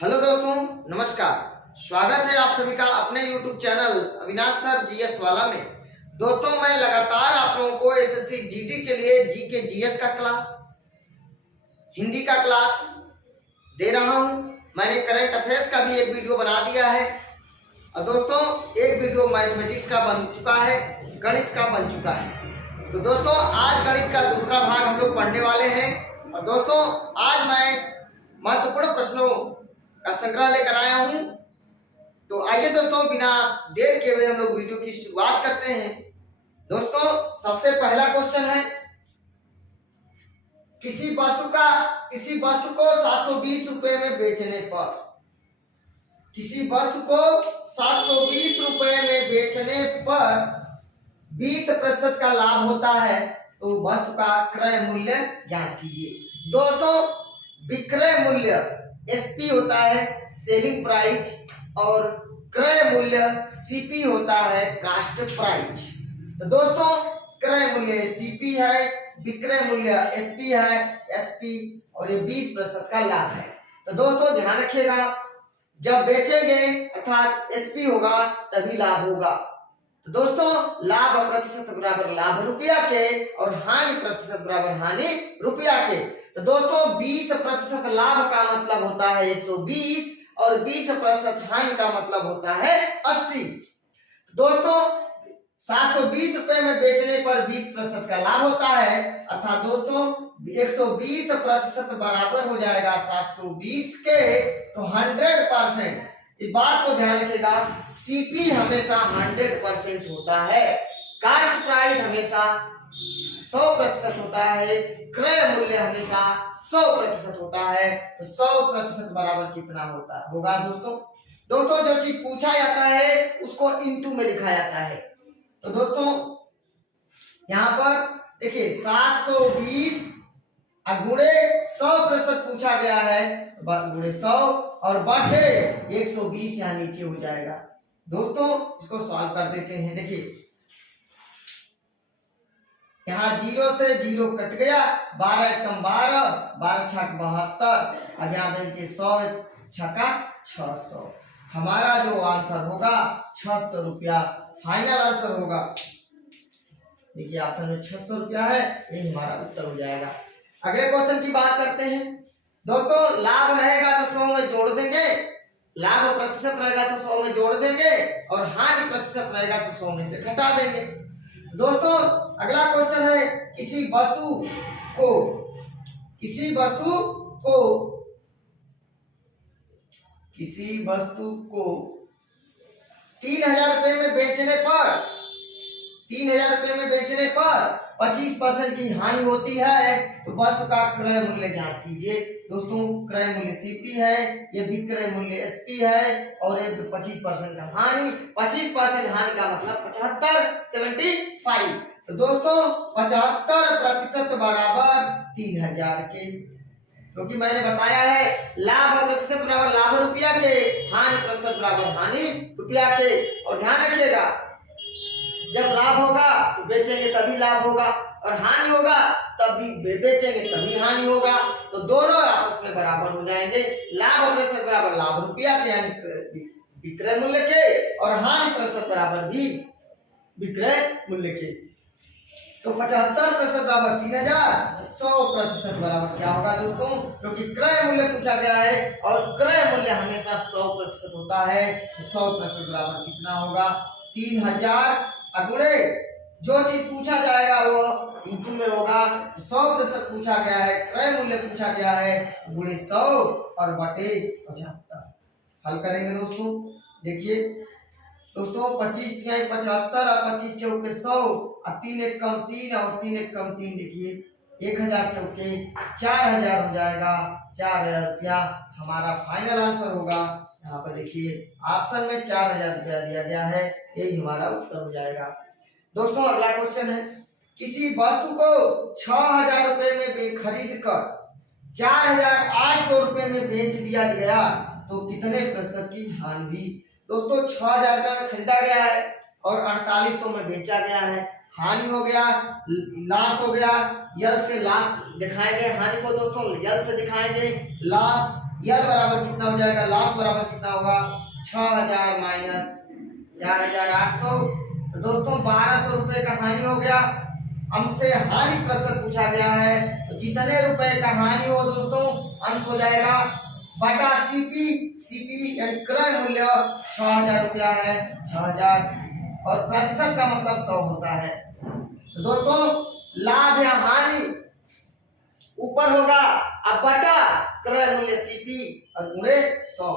Hello दोस्तों, नमस्कार। स्वागत है आप सभी का अपने YouTube channel Avinash sir GS वाला में। दोस्तों, मैं लगातार आप लोगों को एसएससी जीडी के लिए जीके जीएस का क्लास, हिंदी का क्लास दे रहा हूं। मैंने करंट अफेयर्स का भी एक वीडियो बना दिया है और दोस्तों एक वीडियो मैथमेटिक्स का बन चुका है, गणित का बन चुका है। तो दोस्तों आज गणित का दूसरा भाग हम लोग पढ़ने वाले हैं और दोस्तों आज मैं महत्वपूर्ण प्रश्नों का संग्रह लेकर आया हूं। तो आइए दोस्तों बिना देर के हुए हम लोग वीडियो की शुरुआत करते हैं। दोस्तों सबसे पहला क्वेश्चन है, किसी वस्तु को 720 रुपए में बेचने पर, किसी वस्तु को 720 रुपए में बेचने पर 20% का लाभ होता है तो वस्तु का क्रय मूल्य ज्ञात कीजिए। दोस्तों विक्रय मूल्य एसपी होता है, सेलिंग प्राइस, और क्रय मूल्य सीपी होता है, कास्ट प्राइस। तो दोस्तों क्रय मूल्य सीपी है, विक्रय मूल्य एसपी है, एसपी, और ये 20% का लाभ है। तो दोस्तों ध्यान रखिएगा, जब बेचेंगे अर्थात एसपी होगा तभी लाभ होगा। तो दोस्तों लाभ प्रतिशत बराबर लाभ रुपया के और हानि प्रतिशत बराबर हानि रुपया के। तो दोस्तों 20% लाभ का मतलब होता है 120 और 20% हानि का मतलब होता है 80। तो दोस्तों 720 रुपए में बेचने पर 20% का लाभ होता है, अर्थात दोस्तों 120% बराबर हो जाएगा 720 के, तो 100%। इस बात को ध्यान रखिएगा, सीपी हमेशा 100% होता है, कास्ट प्राइस हमेशा 100% होता है, क्रय मूल्य हमेशा 100% होता है। तो 100% बराबर कितना होगा दोस्तों जो चीज पूछा जाता है उसको इनटू में लिखा जाता है। तो दोस्तों यहाँ पर देखिए 720 गुणे 100% पूछा गया है, गुणे 100 और बटे 120 यहाँ नीचे हो जाएगा। दोस्तों इसको सॉल्व कर देते हैं। देखिए यहाँ 0 से 0 कट गया, 12 कम 12, 12 छक 72, अब यहाँ देखिए 100 छका 600। हमारा जो आंसर होगा 600 रुपया फाइनल आंसर होगा। देखिए ऑप्शन में 600 रुपया है, ये हमारा उत्तर हो जाएगा। अगले क्वेश्चन की बात करते हैं। दोस्तों लाभ रहेगा तो 100 में जोड़ देंगे, लाभ प्रतिशत रहेगा तो 100 में जोड़ देंगे, और हानि प्रतिशत रहेगा तो 100 में से घटा देंगे। दोस्तों अगला क्वेश्चन है, किसी वस्तु को 3000 रुपए में बेचने पर 25% की हानि होती है तो वस्तु का क्रय मूल्य ज्ञात कीजिए। दोस्तों क्रय मूल्य सीपी है, ये विक्रय मूल्य एसपी है, और ये 25% का हानि, 25% हानि का मतलब 75 तो दोस्तों 75% बराबर 3000 के, क्योंकि मैंने बताया है लाभ प्रतिशत बराबर लाभ रुपया के, हानि प्रतिशत बराबर हानि रुपया के। और ध्यान रखिएगा, जब लाभ होगा तो बेचेंगे तभी लाभ होगा, और हानि होगा तब भी बेचेंगे तभी हानि होगा। तो दोनों आपस में बराबर हो जाएंगे। लाभ प्रतिशत बराबर लाभ रुपया के यानी विक्रय मूल्य के, और हानि प्रतिशत बराबर भी विक्रय मूल्य के। तो 75% बराबर 3000, 100% बराबर क्या होगा दोस्तों, क्योंकि क्रय मूल्य पूछा गया है और क्रय मूल्य हमेशा 100% होता है। 100% बराबर कितना होगा, 3000 गुणे जो चीज पूछा जाएगा वो इंटू में होगा। 100% पूछा गया है, क्रय मूल्य पूछा गया है, गुणे 100 और बटे 75। हल करेंगे दोस्तों। देखिए दोस्तों 25 तिहाई 75 और 25 चौके 100 और 3 एक कम 3 और 3 एक कम 3, देखिए 1000 चौके 4000 हो जाएगा। 4000 रुपया हमारा फाइनल आंसर होगा। यहाँ पर देखिए ऑप्शन में 4000 रुपया दिया गया है, यही हमारा उत्तर हो जाएगा। दोस्तों अगला क्वेश्चन है, किसी वस्तु को 6000 रुपए में खरीद कर 4800 रुपए में बेच दिया गया तो कितने प्रतिशत की हानि हुई। दोस्तों 6000 रुपए में खरीदा गया है और 4800 में बेचा गया है, हानि हो गया, लॉस हो गया। यल से लॉस दिखाएंगे, हानि को दोस्तों यल से दिखाएंगे, लॉस यल बराबर कितना हो जाएगा, लॉस बराबर कितना होगा, 6000 माइनस 4800। तो दोस्तों 1200 रुपए का हानि हो गया। हमसे हानि प्रतिशत पूछा गया है, तो जितने रुपए का हानि हो दोस्तों अंश हो जाएगा बटा सीपी। सीपी यानी क्रय मूल्य 6000 रुपया है, 6000, और प्रतिशत का मतलब 100 होता है। तो दोस्तों लाभ या हानि ऊपर होगा, अब बटा क्रय मूल्य सीपी और गुणे 100।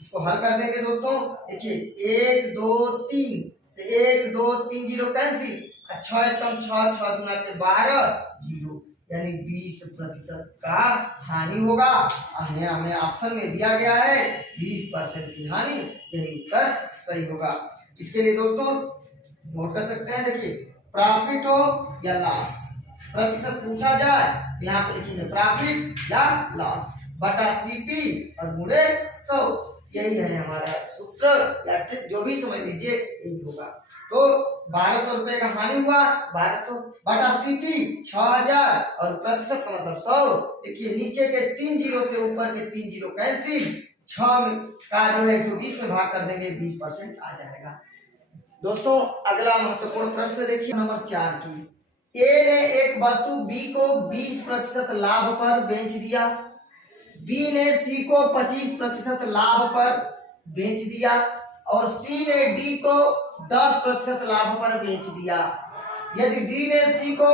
इसको हल कर देंगे दोस्तों। देखिए 1 2 3 से 1 2 3 जीरो कैंसिल, 6 एकम 6, 6 दूना के 12 जीरो, यानी 20% का हानि होगा। हमें ऑप्शन में दिया गया है 20% की हानि, यही उत्तर सही होगा। इसके लिए दोस्तों नोट कर सकते हैं, देखिए प्रॉफिट हो या लॉस, प्रतिशत पूछा जाए यहाँ पे लिखेंगे प्रॉफिट या लॉस बटा सीपी और गुणे 100। यही है हमारा सूत्र या ट्रिक, जो भी समझ लीजिए यही होगा। तो 1200 रुपए का हानि हुआ, 1200 बटा सीपी 6000 और प्रतिशत का मतलब 100। देखिए नीचे के 3 जीरो से ऊपर के 3 जीरो कैंसिल, 6 का जो है 120 में भाग कर देंगे, 20% आ जाएगा। दोस्तों अगला महत्वपूर्ण प्रश्न देखिए नंबर 4 की। ए ने एक वस्तु बी को 20% लाभ पर बेच दिया, बी ने सी को 25% लाभ पर बेच दिया और सी ने डी को 10% लाभ पर बेच दिया। यदि डी ने सी को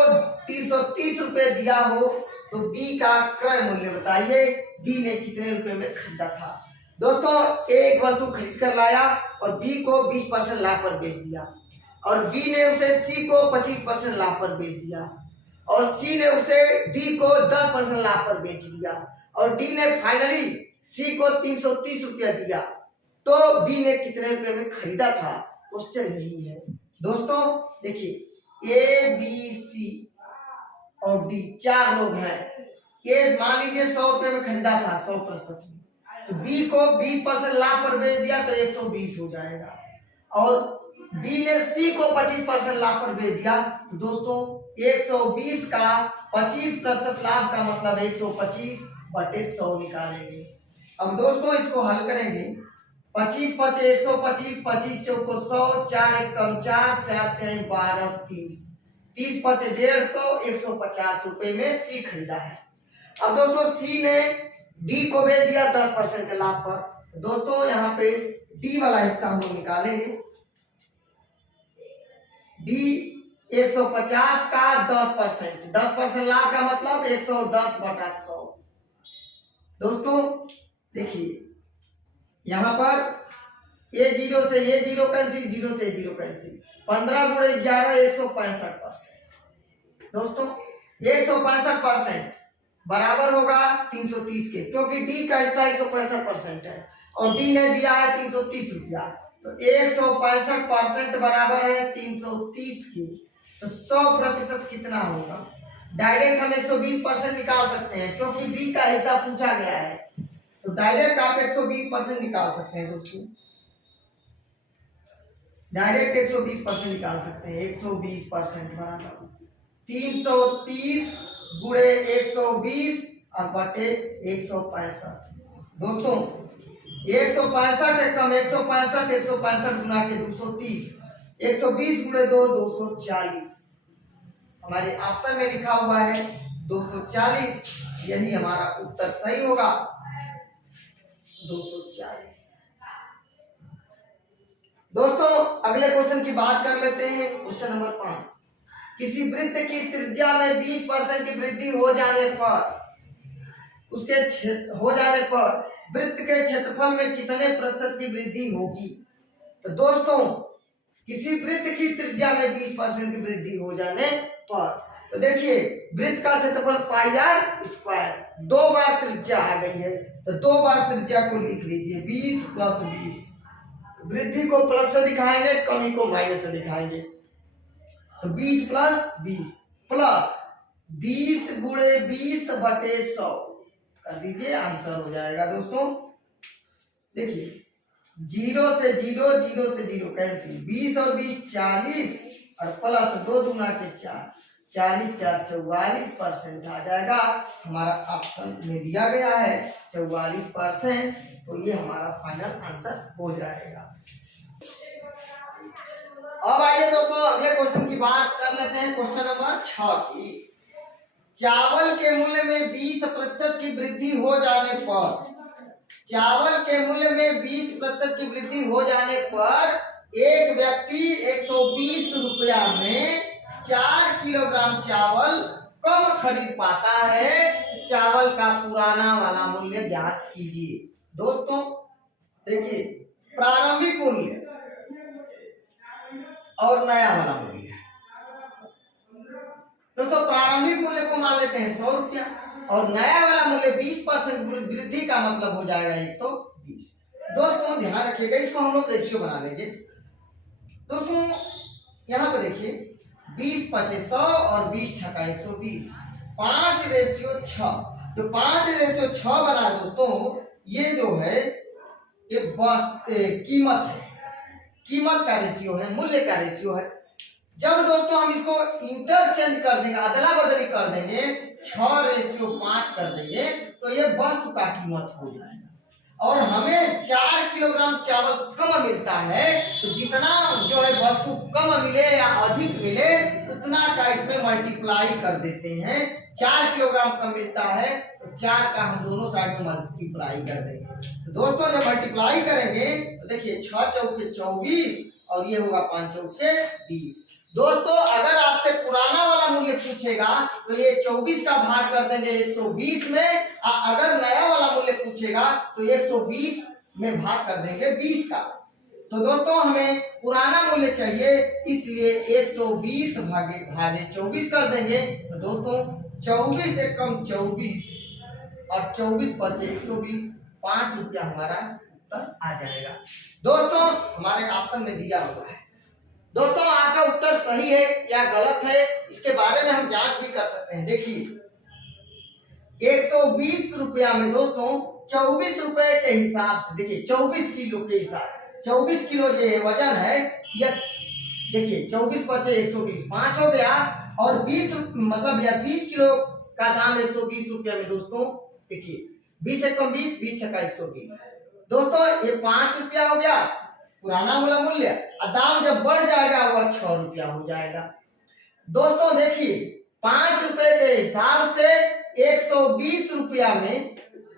330 रुपए दिया हो तो बी का क्रय मूल्य बताइए, बी ने कितने रुपए में खरीदा था। दोस्तों एक वस्तु खरीद कर लाया और बी को 20% लाभ पर बेच दिया, और बी ने उसे सी को 25% लाभ पर बेच दिया, और सी ने उसे डी को 10% लाभ पर बेच दिया, और डी ने फाइनली सी को 330 रुपया दिया, तो बी ने कितने रुपए में खरीदा था, क्वेश्चन यही है। दोस्तों देखिए ए बी सी और डी 4 लोग हैं। ए मान लीजिए 100 रुपए में खरीदा था 100%, तो बी को 20% लाभ पर बेच दिया तो 120 हो जाएगा, और बी ने सी को 25% लाभ पर बेच दिया, तो दोस्तों 120 का 25% लाभ का मतलब 125 बटे 100 निकालेंगे। अब दोस्तों इसको हल करेंगे, 25 5 125, 25 चौको 100, 4 एकम 4, 4 3 12 30, 30 5 150, 150 रुपए में सी खरीदा है। अब दोस्तों सी ने डी को बेच दिया 10% के लाभ पर, तो दोस्तों यहाँ पे डी वाला हिस्सा हम लोग निकालेंगे। डी 150 का 10%, 10% लाभ का मतलब 110 बटा 100। दोस्तों देखिए यहाँ पर ए जीरो से ए जीरो कैंसिल, जीरो से जीरो कैंसिल, 15 गुणे 11 165%। दोस्तों 165% बराबर होगा 330 के, क्योंकि डी का हिस्सा 165% है और डी ने दिया है 330 रुपया, तो 165% बराबर है 330 के, तो 100% कितना होगा। डायरेक्ट हम 120% निकाल सकते हैं, क्योंकि डी का हिस्सा पूछा गया है, तो डायरेक्ट आप 120% निकाल सकते हैं। दोस्तों डायरेक्ट 120% निकाल सकते हैं। 120% बराबर 330 गुणे 120 और बटे 165। दोस्तों 165 एकम 165, 165 गुना के 230, 120 गुणे 2 240, हमारे ऑप्शन में लिखा हुआ है 240, यही हमारा उत्तर सही होगा 240। दोस्तों अगले क्वेश्चन की बात कर लेते हैं। क्वेश्चन नंबर 5, किसी वृत्त की त्रिज्या में 20% की वृद्धि हो जाने पर वृत्त के क्षेत्रफल में कितने प्रतिशत की वृद्धि होगी। तो दोस्तों किसी वृत्त की त्रिज्या में 20% की वृद्धि हो जाने पर, तो देखिए वृत्त का क्षेत्रफल पाई आर स्क्वायर, 2 बार त्रिज्या आ गई है, तो 2 बार त्रिज्या को लिख लीजिए 20 प्लस 20, वृद्धि को प्लस से दिखाएंगे, कमी को माइनस से दिखाएंगे, तो 20 प्लस 20 प्लस 20 गुणे 20 बटे 100 कर दीजिए, आंसर हो जाएगा। दोस्तों देखिए 0 से 0, 0 से 0 कैंसिल, 20 और 20 40 और प्लस 2 दूना के 4, 40 4 44% आ जाएगा। हमारा ऑप्शन में दिया गया है 44%, तो ये हमारा फाइनल आंसर हो जाएगा। अब आइए दोस्तों अगले क्वेश्चन की बात कर लेते हैं, क्वेश्चन नंबर 6 की। चावल के मूल्य में 20% की वृद्धि हो जाने पर, चावल के मूल्य में 20% की वृद्धि हो जाने पर एक व्यक्ति 120 रुपया में 4 किलोग्राम चावल कम खरीद पाता है। चावल का पुराना वाला मूल्य ज्ञात कीजिए। दोस्तों देखिए, प्रारंभिक मूल्य और नया वाला मूल्य। दोस्तों प्रारंभिक मूल्य को मान लेते हैं 100 रुपया और नया वाला मूल्य 20% वृद्धि का मतलब हो जाएगा 120। दोस्तों ध्यान रखिएगा, इसको हम लोग रेशियो बना लेंगे। दोस्तों यहाँ पे देखिए 20 5 100 और 20 6 120, 5:6। जो 5:6 बना दोस्तों, ये जो है ये बस कीमत है, कीमत का रेशियो है, मूल्य का रेशियो है। जब दोस्तों हम इसको इंटरचेंज कर देंगे, अदला बदली कर देंगे, 6:5 कर देंगे, तो ये वस्तु का कीमत हो जाएगा। और हमें 4 किलोग्राम चावल कम मिलता है, तो जितना जो है वस्तु कम मिले या अधिक मिले उतना का इसमें मल्टीप्लाई कर देते हैं। 4 किलोग्राम कम मिलता है तो 4 का हम दोनों साइड में मल्टीप्लाई कर देंगे। तो दोस्तों जब मल्टीप्लाई करेंगे तो देखिए 6 चौके 24 और ये होगा 5 चौके 20। दोस्तों अगर आपसे पुराना वाला मूल्य पूछेगा तो ये 24 का भाग कर देंगे 120 में, अगर नया वाला मूल्य पूछेगा तो 120 में भाग कर देंगे 20 का। तो दोस्तों हमें पुराना मूल्य चाहिए, इसलिए 120 भागे 24 कर देंगे। तो दोस्तों 24 एकम 24 और 24 बचे 120, 5 रुपया हमारा उत्तर आ जाएगा। दोस्तों हमारे ऑप्शन में दिया हुआ है। दोस्तों आपका उत्तर सही है या गलत है, इसके बारे में हम जांच भी कर सकते हैं। देखिए 120 रुपया में दोस्तों 24 रुपए के हिसाब से, देखिए 24 किलो के हिसाब, 24 किलो ये वजन है, या देखिए 24 बचे 120, 5 हो गया और 20 मतलब या 20 किलो का दाम 120 रुपया में दोस्तों। देखिए 20 एकम 20, 20 छक्का 120। दोस्तों ये 5 रुपया हो गया पुराना वाला मूल्य, और दाम जब बढ़ जाएगा वह 6 रुपया हो जाएगा। दोस्तों देखिए 5 रुपए के हिसाब से 120 रुपया में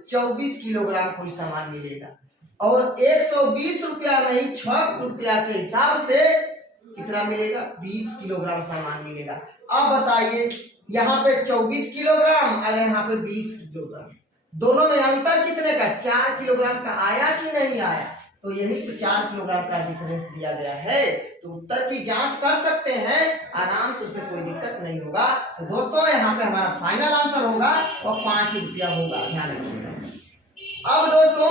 24 किलोग्राम कोई सामान मिलेगा, और 120 रुपया में ही 6 रुपया के हिसाब से कितना मिलेगा, 20 किलोग्राम सामान मिलेगा। अब बताइए यहाँ पे 24 किलोग्राम और यहाँ पे 20 किलोग्राम, दोनों में अंतर कितने का, 4 किलोग्राम का आया कि नहीं आया। तो यही तो 4 किलोग्राम का डिफरेंस दिया गया है। तो उत्तर की जांच कर सकते हैं आराम से, उसमें कोई दिक्कत नहीं होगा। तो दोस्तों यहाँ पे हमारा फाइनल आंसर होगा और 5 रुपया होगा, ध्यान रखिएगा। अब दोस्तों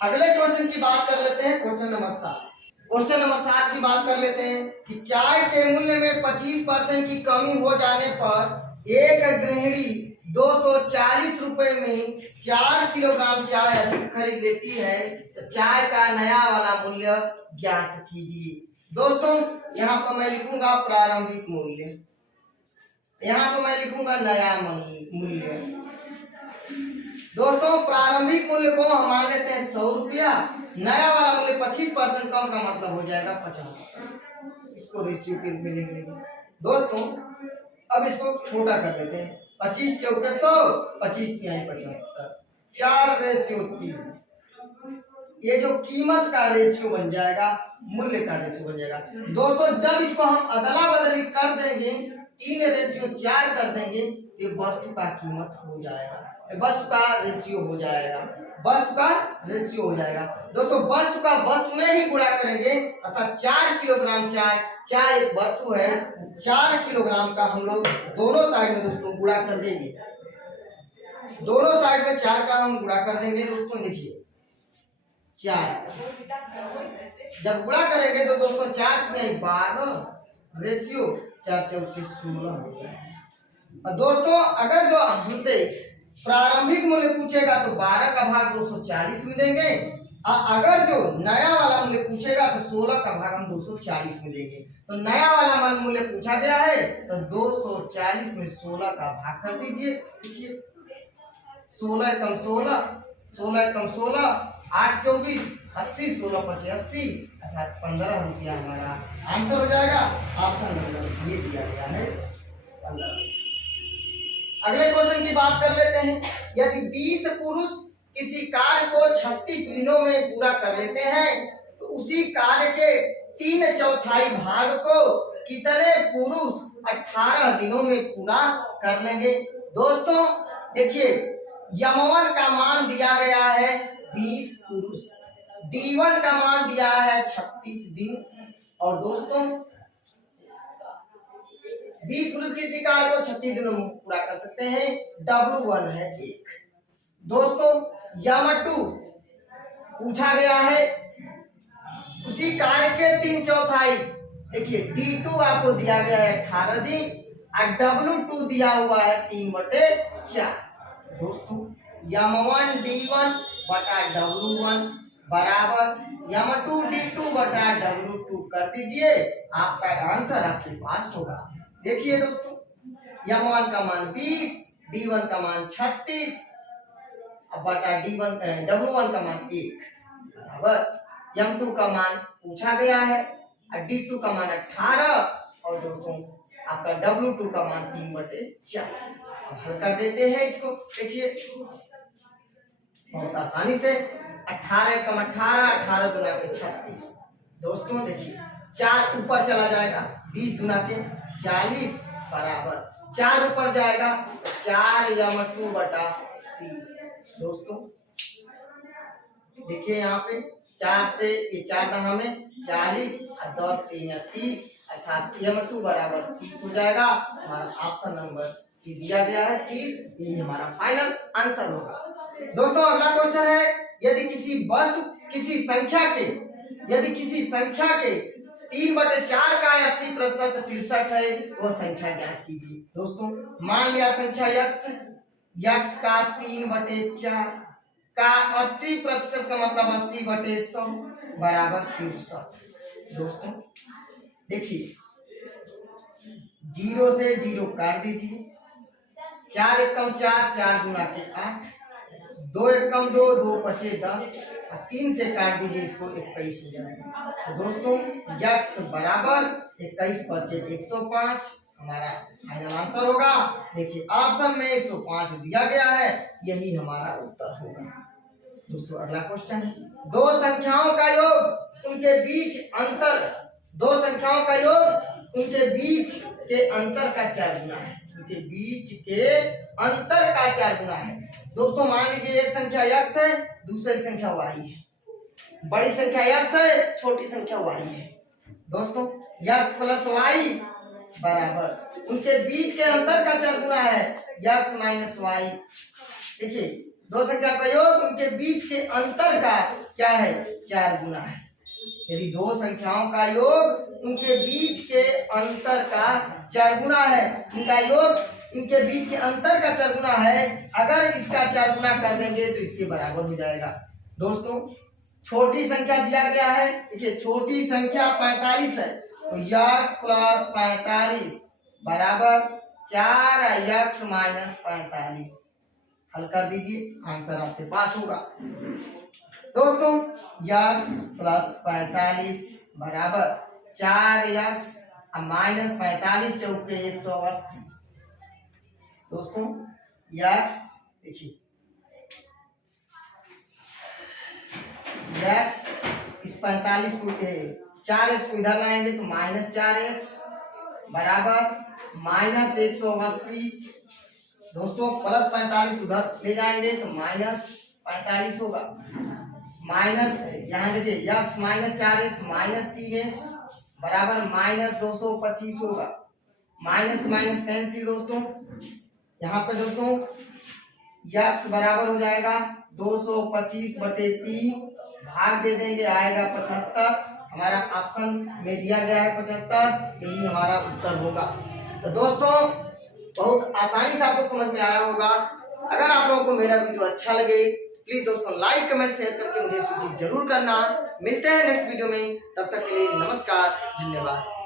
अगले क्वेश्चन की बात कर लेते हैं, क्वेश्चन नंबर 7। क्वेश्चन नंबर 7 की बात कर लेते हैं कि चाय के मूल्य में 25% की कमी हो जाने पर एक गृहिणी 240 रुपए में 4 किलोग्राम चाय अधिक खरीद लेती है, तो चाय का नया वाला मूल्य ज्ञात कीजिए। दोस्तों यहाँ पर मैं लिखूंगा प्रारंभिक मूल्य, यहाँ पर मैं लिखूंगा नया मूल्य। दोस्तों प्रारंभिक मूल्य को हम मान लेते हैं 100 रुपया, नया वाला मूल्य 25% कम का मतलब हो जाएगा 50। इसको रेशियो में लिख लेंगे। दोस्तों अब इसको छोटा कर लेते हैं, 25 चौके 100, 25 तिहाई 75, 4:3। ये जो कीमत का रेशियो बन जाएगा, मूल्य का रेशियो बन जाएगा। दोस्तों जब इसको हम अदला बदली कर देंगे, 3:4 कर देंगे, तो ये वस्तु का कीमत हो जाएगा, वस्तु का रेशियो हो जाएगा, वस्तु का रेशियो हो जाएगा। दोस्तों वस्तु का वस्तु में ही गुणा करेंगे, अर्थात 4 किलोग्राम चाय एक वस्तु है, 4 किलोग्राम का हम लोग दोनों साइड में दोस्तों गुणा कर देंगे, दोनों साइड में 4 का हम गुणा कर देंगे। दोस्तों देखिए 4 जब गुणा करेंगे तो दोस्तों 4 में 12, रेशियो 4 चौके 16 हो जाएगा। और दोस्तों अगर जो हमसे प्रारंभिक मूल्य पूछेगा तो 12 का भाग 240 में देंगे अगर जो नया वाला मूल्य पूछेगा तो 16 का भाग हम 240 में देंगे। तो नया वाला मान मूल्य पूछा गया है तो 240 में 16 का भाग कर दीजिए। देखिए 16 कम 16, 16 कम 16, 8 24 80, 16 25 80 अर्थात 15 रुपया हमारा आंसर हो जाएगा। ऑप्शन नंबर ये दिया गया है 15। अगले क्वेश्चन की बात कर लेते हैं। यदि 20 पुरुष किसी कार्य को 36 दिनों में पूरा कर लेते हैं तो उसी कार्य के 3/4 भाग को कितने पुरुष 18 दिनों में पूरा कर लेंगे। दोस्तों देखिए यम1 का मान दिया गया है 20 पुरुष, D1 का मान दिया है 36 दिन और दोस्तों 20 पुरुष किसी कार्य को 36 दिनों में पूरा कर सकते हैं। W1 है 1। दोस्तों यम2 पूछा गया है उसी कार्य के 3/4। देखिए D2 आपको दिया गया है 18 दिन और W2 दिया हुआ है 3/4। दोस्तों यम1 D1 बटा W1 बराबर यम2 D2 बटा W2 कर दीजिए, आपका आंसर आपके पास होगा। देखिए दोस्तों यम1 का मान 20, D1 का मान 36 बटा W1 का मान 1 बराबर यम2 का मान पूछा गया है और D2 का मान 18 और दोस्तों आपका W2 का मान 3/4। अब हल कर देते हैं इसको। देखिए बहुत आसानी से 18 कम 18, 18 दुना के 36। दोस्तों देखिए 4 ऊपर चला जाएगा, 20 दुना के 40 बराबर 4 ऊपर जाएगा 4 यम2 बटा 3। दोस्तों देखिए यहाँ पे 4 से ये 4 दहा में 40 और 10 3 30 अर्थात यम2 बराबर 30 हो जाएगा। हमारा ऑप्शन नंबर की दिया गया है 30, यही हमारा फाइनल आंसर होगा। दोस्तों अगला क्वेश्चन है यदि किसी वस्तु किसी संख्या के 3/4 का 80% 63 है वो संख्या ज्ञात कीजिए। दोस्तों मान लिया संख्या x का 3/4 का 80% का मतलब 80/100 बराबर 63। दोस्तों देखिए 0 से 0 काट दीजिए, 4 एकम 4, 4 गुना के 8, 2 एकम 2, 2 पचे 10 और 3 से काट दीजिए इसको 21 हो जाएगा। तो दोस्तों x बराबर 21 पचे 105 हमारा फाइनल आंसर होगा। देखिए ऑप्शन में 105 दिया गया है, यही हमारा उत्तर होगा। दोस्तों अगला क्वेश्चन है दो संख्याओं का योग उनके बीच के अंतर का 4 गुना है। उनके बीच के अंतर का 4 गुना है। दोस्तों मान लीजिए एक संख्या x है, दूसरी संख्या y है। बड़ी संख्या x है, छोटी संख्या y है। दोस्तों x प्लस y बराबर उनके बीच के अंतर का 4 गुना है x माइनस y। देखिए दो संख्या का योग उनके बीच के अंतर का क्या है 4 गुना है। यदि दो संख्याओं का योग उनके बीच के अंतर का 4 गुना है, इनका योग इनके बीच के अंतर का 4 गुना है, अगर इसका 4 गुना कर देंगे तो इसके बराबर हो जाएगा। दोस्तों छोटी संख्या दिया गया है, देखिए छोटी संख्या 45 है तो x प्लस 45 बराबर 4x माइनस 45 हल कर दीजिए, आंसर आपके पास होगा। दोस्तों x प्लस 45 बराबर 4x माइनस 45 चौके 180। दोस्तों x देखिए x इस 45 को 4x को इधर लाएंगे तो माइनस 4x बराबर माइनस 180। दोस्तों प्लस 45 उधर ले जाएंगे तो माइनस 45 होगा। माइनस यहाँ देखिए x minus 4x minus 3x बराबर माइनस 225 होगा। माइनस माइनस कैंसिल दोस्तों, यहाँ पे दोस्तों x बराबर हो जाएगा 225/3 भाग दे देंगे आएगा 75। हमारा ऑप्शन में दिया गया है 75, यही हमारा उत्तर होगा। तो दोस्तों बहुत आसानी से आपको समझ में आया होगा। अगर आप लोगों को मेरा वीडियो अच्छा लगे प्लीज दोस्तों लाइक कमेंट शेयर करके मुझे सूचित जरूर करना। मिलते हैं नेक्स्ट वीडियो में, तब तक के लिए नमस्कार, धन्यवाद।